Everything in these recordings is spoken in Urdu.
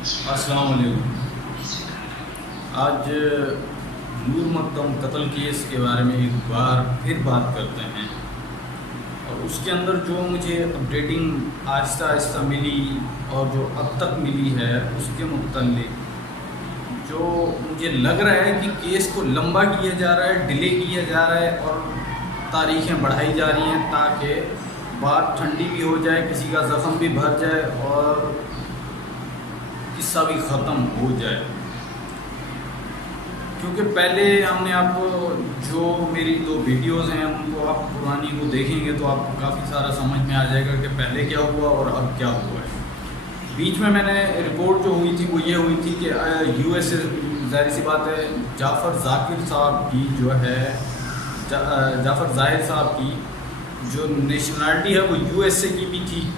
السلام علیکم۔ آج نور مقدم قتل کیس کے بارے میں ایک بار پھر بات کرتے ہیں، اور اس کے اندر جو مجھے اپڈیٹنگ آہستہ آہستہ ملی اور جو اب تک ملی ہے اس کے متعلق جو مجھے لگ رہا ہے کہ کیس کو لمبا کیا جا رہا ہے، ڈیلے کیا جا رہا ہے اور تاریخیں بڑھائی جا رہی ہیں تاکہ بات ٹھنڈی بھی ہو جائے، کسی کا زخم بھی بھر جائے اور قصہ بھی ختم ہو جائے۔ کیونکہ پہلے ہم نے آپ کو جو میری 2 ویڈیوز ہیں ان کو آپ پرانی کو دیکھیں گے تو آپ کو کافی سارا سمجھ میں آ جائے گا کہ پہلے کیا ہوا اور اب کیا ہوا ہے۔ بیچ میں نے رپورٹ جو ہوئی تھی وہ یہ ہوئی تھی کہ یو ایس اے، ظاہر سی بات ہے، جعفر ذاکر صاحب کی جو ہے جعفر ظاہر صاحب کی جو نیشنلٹی ہے وہ یو ایس اے کی بھی تھی،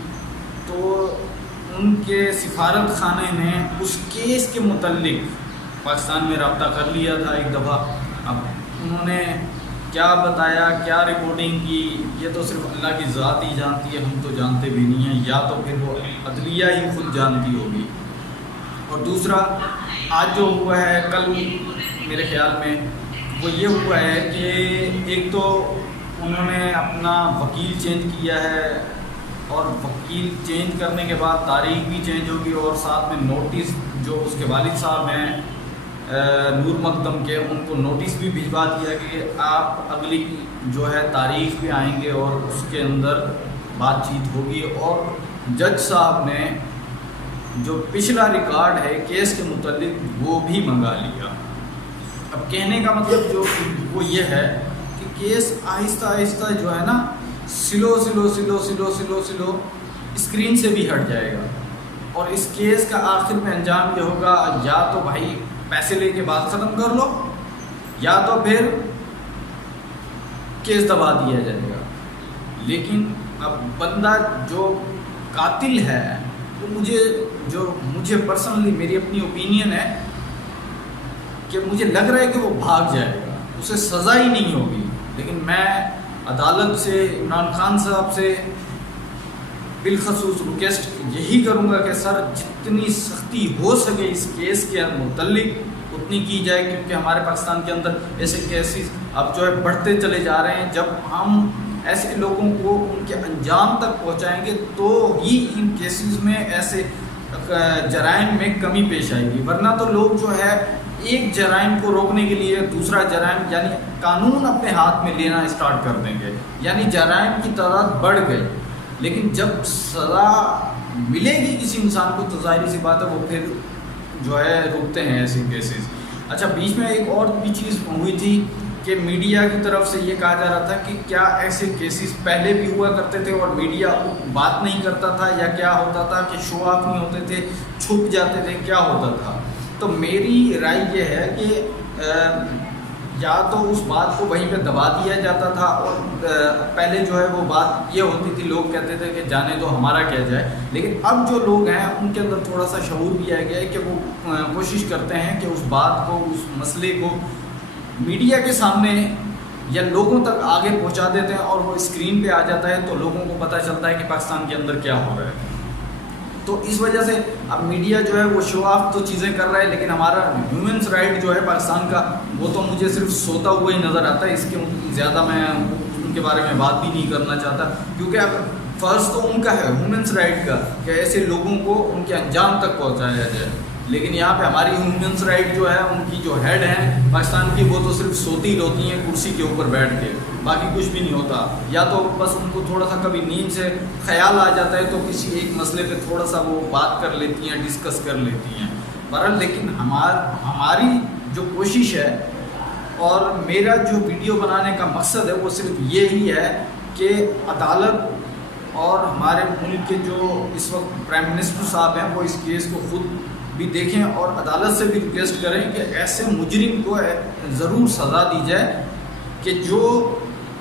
تو ان کے سفارت خانے نے اس کیس کے متعلق پاکستان میں رابطہ کر لیا تھا ایک دفعہ۔ اب انہوں نے کیا بتایا، کیا رپورٹنگ کی، یہ تو صرف اللہ کی ذات ہی جانتی ہے، ہم تو جانتے بھی نہیں ہیں، یا تو پھر وہ عدلیہ ہی خود جانتی ہوگی۔ اور دوسرا آج جو ہوا ہے کل میرے خیال میں وہ یہ ہوا ہے کہ ایک تو انہوں نے اپنا وکیل چینج کیا ہے، اور وکیل چینج کرنے کے بعد تاریخ بھی چینج ہوگی، اور ساتھ میں نوٹس جو اس کے والد صاحب ہیں نور مقدم کے، ان کو نوٹس بھی بھجوا دیا کہ آپ اگلی جو ہے تاریخ پہ آئیں گے اور اس کے اندر بات چیت ہوگی۔ اور جج صاحب نے جو پچھلا ریکارڈ ہے کیس کے متعلق وہ بھی منگا لیا۔ اب کہنے کا مطلب جو وہ یہ ہے کہ کیس آہستہ آہستہ جو ہے نا سلو اسکرین سے بھی ہٹ جائے گا، اور اس کیس کا آخر میں انجام یہ ہوگا، یا تو بھائی پیسے لے کے بات ختم کر لو، یا تو پھر کیس دبا دیا جائے گا۔ لیکن اب بندہ جو قاتل ہے وہ مجھے پرسنلی میری اپنی اوپینین ہے کہ مجھے لگ رہا ہے کہ وہ بھاگ جائے گا، اسے سزا ہی نہیں ہوگی۔ لیکن میں عدالت سے، عمران خان صاحب سے بالخصوص ریکویسٹ یہی کروں گا کہ سر جتنی سختی ہو سکے اس کیس کے متعلق اتنی کی جائے، کیونکہ ہمارے پاکستان کے اندر ایسے کیسز اب جو ہے بڑھتے چلے جا رہے ہیں۔ جب ہم ایسے لوگوں کو ان کے انجام تک پہنچائیں گے تو ہی ان کیسز میں، ایسے جرائم میں کمی پیش آئے گی، ورنہ تو لوگ جو ہے ایک جرائم کو روکنے کے لیے دوسرا جرائم یعنی قانون اپنے ہاتھ میں لینا اسٹارٹ کر دیں گے، یعنی جرائم کی تعداد بڑھ گئی۔ لیکن جب سزا ملے گی کسی انسان کو تو ظاہری سی بات ہے وہ پھر جو ہے روکتے ہیں ایسے کیسز۔ اچھا، بیچ میں ایک اور بھی چیز ہوئی تھی کہ میڈیا کی طرف سے یہ کہا جا رہا تھا کہ کیا ایسے کیسز پہلے بھی ہوا کرتے تھے اور میڈیا بات نہیں کرتا تھا، یا کیا ہوتا تھا کہ شو آف نہیں ہوتے تھے، چھپ جاتے تھے، کیا ہوتا تھا؟ تو میری رائے یہ ہے کہ یا تو اس بات کو وہیں پہ دبا دیا جاتا تھا، اور پہلے جو ہے وہ بات یہ ہوتی تھی، لوگ کہتے تھے کہ جانے دو ہمارا کیا جائے۔ لیکن اب جو لوگ ہیں ان کے اندر تھوڑا سا شعور بھی آ گیا ہے کہ وہ کوشش کرتے ہیں کہ اس بات کو، اس مسئلے کو میڈیا کے سامنے یا لوگوں تک آگے پہنچا دیتے ہیں، اور وہ اسکرین پہ آ جاتا ہے تو لوگوں کو پتہ چلتا ہے کہ پاکستان کے اندر کیا ہو رہا ہے۔ تو اس وجہ سے اب میڈیا جو ہے وہ شو آف تو چیزیں کر رہا ہے، لیکن ہمارا ہیومنس رائٹ جو ہے پاکستان کا وہ تو مجھے صرف سوتا ہوا ہی نظر آتا ہے۔ اس کے زیادہ میں ان کے بارے میں بات بھی نہیں کرنا چاہتا، کیونکہ اب فرض تو ان کا ہے ہیومنس رائٹ کا کہ ایسے لوگوں کو ان کے انجام تک پہنچایا جائے۔ لیکن یہاں پہ ہماری ہیومنس رائٹ جو ہے ان کی جو ہیڈ ہیں پاکستان کی، وہ تو صرف سوتی رہتی ہیں کرسی کے اوپر بیٹھ کے، باقی کچھ بھی نہیں ہوتا۔ یا تو بس ان کو تھوڑا سا کبھی نیند سے خیال آ جاتا ہے تو کسی ایک مسئلے پہ تھوڑا سا وہ بات کر لیتی ہیں، ڈسکس کر لیتی ہیں۔ بہرحال لیکن ہماری جو کوشش ہے اور میرا جو ویڈیو بنانے کا مقصد ہے وہ صرف یہی ہے کہ عدالت اور ہمارے ملک کے جو اس وقت پرائم منسٹر صاحب ہیں وہ اس کیس کو خود بھی دیکھیں، اور عدالت سے بھی ریکویسٹ کریں کہ ایسے مجرم کو ضرور سزا دی جائے کہ جو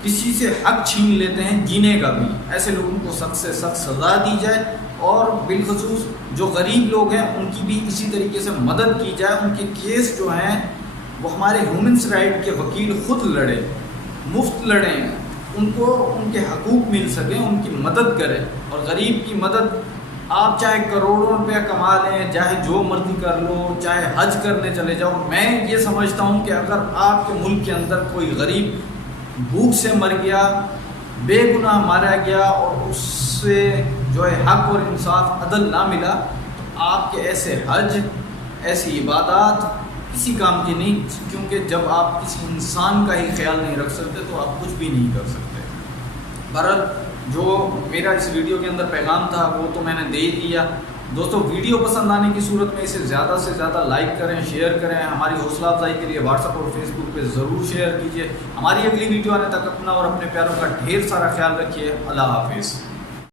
کسی سے حق چھین لیتے ہیں جینے کا بھی، ایسے لوگوں کو سخت سے سخت سزا دی جائے، اور بالخصوص جو غریب لوگ ہیں ان کی بھی اسی طریقے سے مدد کی جائے۔ ان کے کیس جو ہیں وہ ہمارے ہیومنس رائٹ کے وکیل خود لڑیں، مفت لڑیں، ان کو ان کے حقوق مل سکیں، ان کی مدد کریں۔ اور غریب کی مدد آپ چاہے کروڑوں روپیہ کما لیں، چاہے جو مرضی کر لو، چاہے حج کرنے چلے جاؤ، میں یہ سمجھتا ہوں کہ اگر آپ کے ملک کے اندر کوئی غریب بھوک سے مر گیا، بے گناہ مارا گیا اور اس سے جو ہے حق اور انصاف عدل نہ ملا، تو آپ کے ایسے حج، ایسی عبادات کسی کام کی نہیں، کیونکہ جب آپ کسی انسان کا ہی خیال نہیں رکھ سکتے تو آپ کچھ بھی نہیں کر سکتے۔ بہرحال جو میرا اس ویڈیو کے اندر پیغام تھا وہ تو میں نے دے ہی دیا۔ دوستو ویڈیو پسند آنے کی صورت میں اسے زیادہ سے زیادہ لائک کریں، شیئر کریں، ہماری حوصلہ افزائی کے لیے واٹس ایپ اور فیس بک پہ ضرور شیئر کیجیے۔ ہماری اگلی ویڈیو آنے تک اپنا اور اپنے پیاروں کا ڈھیر سارا خیال رکھیے۔ اللہ حافظ۔